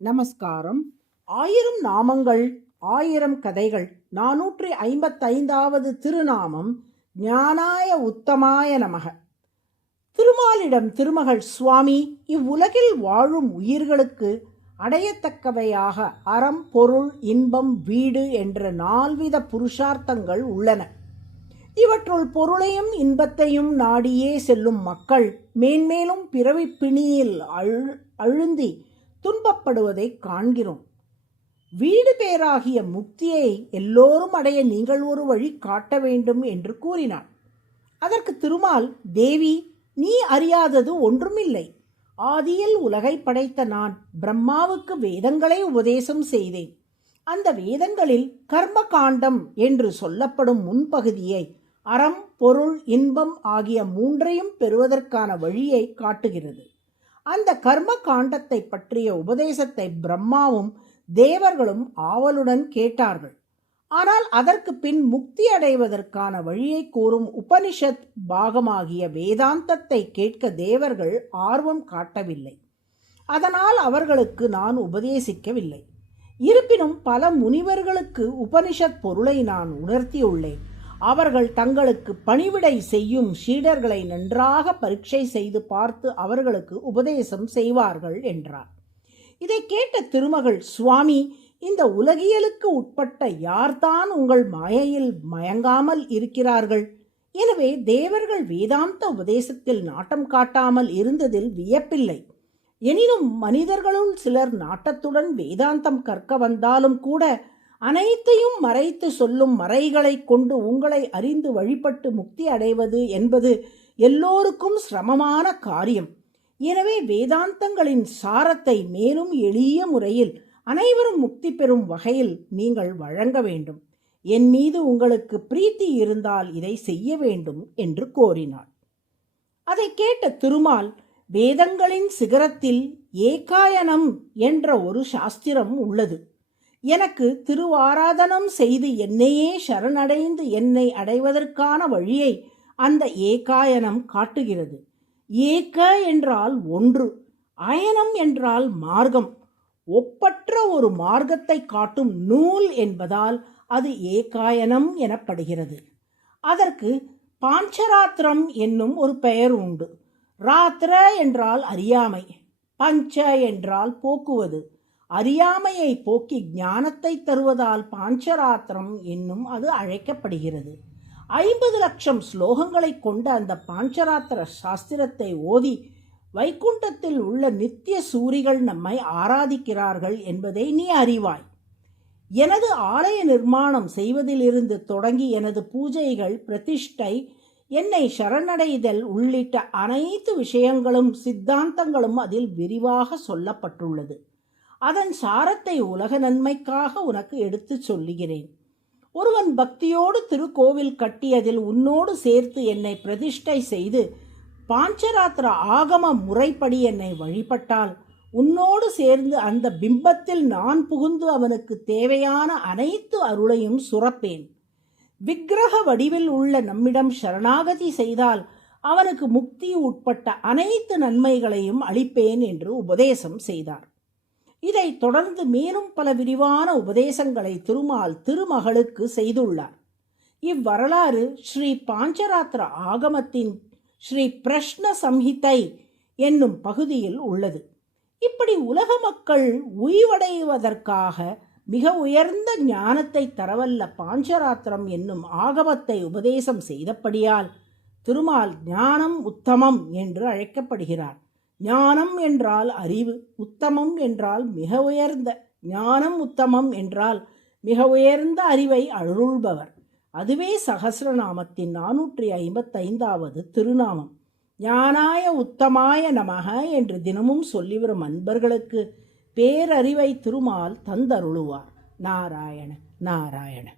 நமஸ்காரம். 1000 நாமங்கள் 1000 கதைகள் 455வது திருநாமம் ஞானாய உத்தமாய நமக. திருமாலிடம் திருமகள் சுவாமி, இவ்வுலகில் வாழும் உயிர்களுக்கு அடையத்தக்கவையாக அறம், பொருள், இன்பம், வீடு என்ற 4 வித புருஷார்த்தங்கள் உள்ளன. இவற்றுள் பொருளையும் இன்பத்தையும் நாடியே செல்லும் மக்கள் மேன்மேலும் பிறவி பிணியில் அழுந்தி துன்பப்படுவதை காண்கிறோம். வீடு பேராகிய முக்தியை எல்லோரும் அடைய நீங்கள் ஒரு வழி காட்ட வேண்டும் என்று கூறினார். அதற்கு திருமால், தேவி, நீ அறியாதது ஒன்றுமில்லை. ஆதியில் உலகை படைத்த நான் பிரம்மாவுக்கு வேதங்களை உபதேசம் செய்தேன். அந்த வேதங்களில் கர்ம காண்டம் என்று சொல்லப்படும் முன்பகுதியை அறம், பொருள், இன்பம் ஆகிய 3ஐயும் பெறுவதற்கான வழியை காட்டுகிறது. அந்த கர்ம காண்டத்தை பற்றிய உபதேசத்தை பிரம்மாவும் தேவர்களும் ஆவலுடன் கேட்டார்கள். ஆனால் அதற்கு பின் முக்தி அடைவதற்கான வழியை கூறும் உபனிஷத் பாகமாகிய வேதாந்தத்தை கேட்க தேவர்கள் ஆர்வம் காட்டவில்லை. அதனால் அவர்களுக்கு நான் உபதேசிக்கவில்லை. இருப்பினும் பல முனிவர்களுக்கு உபனிஷத் பொருளை நான் உணர்த்தியுள்ளேன். அவர்கள் தங்களுக்கு பணிவிடை செய்யும் சீடர்களை நன்றாக பரீட்சை செய்து பார்த்து அவர்களுக்கு உபதேசம் செய்வார்கள் என்றார். இதை கேட்ட திருமகள், சுவாமி, இந்த உலகியலுக்கு உட்பட்ட யார்தான் உங்கள் மாயையில் மயங்காமல் இருக்கிறார்கள்? எனவே தேவர்கள் வேதாந்த உபதேசத்தில் நாட்டம் காட்டாமல் இருந்ததில் வியப்பில்லை. எனினும் மனிதர்களுள் சிலர் நாட்டத்துடன் வேதாந்தம் கற்க வந்தாலும் கூட அனைத்தையும் மறைத்து சொல்லும் மறைகளை கொண்டு உங்களை அறிந்து வழிபட்டு முக்தி அடைவது என்பது எல்லோருக்கும் சிரமமான காரியம். எனவே வேதாந்தங்களின் சாரத்தை மேலும் எளிய முறையில் அனைவரும் முக்தி பெறும் வகையில் நீங்கள் வழங்க வேண்டும். என் மீது உங்களுக்கு பிரீத்தி இருந்தால் இதை செய்ய வேண்டும் என்று கோரினார். அதை கேட்ட திருமால், வேதங்களின் சிகரத்தில் ஏகாயனம் என்ற ஒரு சாஸ்திரம் உள்ளது. எனக்கு திருவாராதனம் செய்து என்னையே சரணடைந்து என்னை அடைவதற்கான வழியை அந்த ஏகாயனம் காட்டுகிறது. ஏக என்றால் ஒன்று, அயனம் என்றால் மார்க்கம். ஒப்பற்ற ஒரு மார்க்கத்தை காட்டும் நூல் என்பதால் அது ஏகாயனம் எனப்படுகிறது. அதற்கு பாஞ்சராத்திரம் என்னும் ஒரு பெயர் உண்டு. ராத்திர என்றால் அறியாமை, பஞ்ச என்றால் போக்குவது. அறியாமையை போக்கி ஞானத்தை தருவதால் பாஞ்சராத்திரம் என்னும் அது அழைக்கப்படுகிறது. 50 லட்சம் ஸ்லோகங்களை கொண்ட அந்த பாஞ்சராத்திர சாஸ்திரத்தை ஓதி வைகுண்டத்தில் உள்ள நித்திய சூரிகள் நம்மை ஆராதிக்கிறார்கள் என்பதை நீ அறிவாய். எனது ஆலய நிர்மாணம் செய்வதிலிருந்து தொடங்கி எனது பூஜைகள், பிரதிஷ்டை, என்னை சரணடைதல் உள்ளிட்ட அனைத்து விஷயங்களும் சித்தாந்தங்களும் அதில் விரிவாக சொல்லப்பட்டுள்ளது. அதன் சாரத்தை உலக நன்மைக்காக உனக்கு எடுத்து சொல்லுகிறேன். ஒருவன் பக்தியோடு திருக்கோவில் கட்டியதில் உன்னோடு சேர்த்து என்னை பிரதிஷ்டை செய்து பாஞ்சராத்திர ஆகம முறைப்படி என்னை வழிபட்டால் உன்னோடு சேர்ந்து அந்த பிம்பத்தில் நான் புகுந்து அவனுக்கு தேவையான அனைத்து அருளையும் சுரப்பேன். விக்கிரக வடிவில் உள்ள நம்மிடம் சரணாகதி செய்தால் அவனுக்கு முக்தி உட்பட்ட அனைத்து நன்மைகளையும் அளிப்பேன் என்று உபதேசம் செய்தார். இதைத் தொடர்ந்து மேலும் பல விரிவான உபதேசங்களை திருமால் திருமகளுக்கு செய்துள்ளார். இவ்வரலாறு ஸ்ரீ பாஞ்சராத்திர ஆகமத்தின் ஸ்ரீ பிரஷ்ன சம்ஹிதை என்னும் பகுதியில் உள்ளது. இப்படி உலக மக்கள் உய்வடைவதற்காக மிக உயர்ந்த ஞானத்தை தரவல்ல பாஞ்சராத்திரம் என்னும் ஆகமத்தை உபதேசம் செய்தபடியால் திருமால் ஞானம் உத்தமம் என்று அழைக்கப்படுகிறார். ஞானம் என்றால் அறிவு, உத்தமம் என்றால் மிக உயர்ந்த, ஞானம் உத்தமம் என்றால் மிக உயர்ந்த அறிவை அருள்பவர். அதுவே சகஸ்ரநாமத்தின் 455வது திருநாமம். ஞானாய உத்தமாய நமக என்று தினமும் சொல்லிவரும் அன்பர்களுக்கு பேரறிவை திருமால் தந்தருளுவார். நாராயண நாராயண.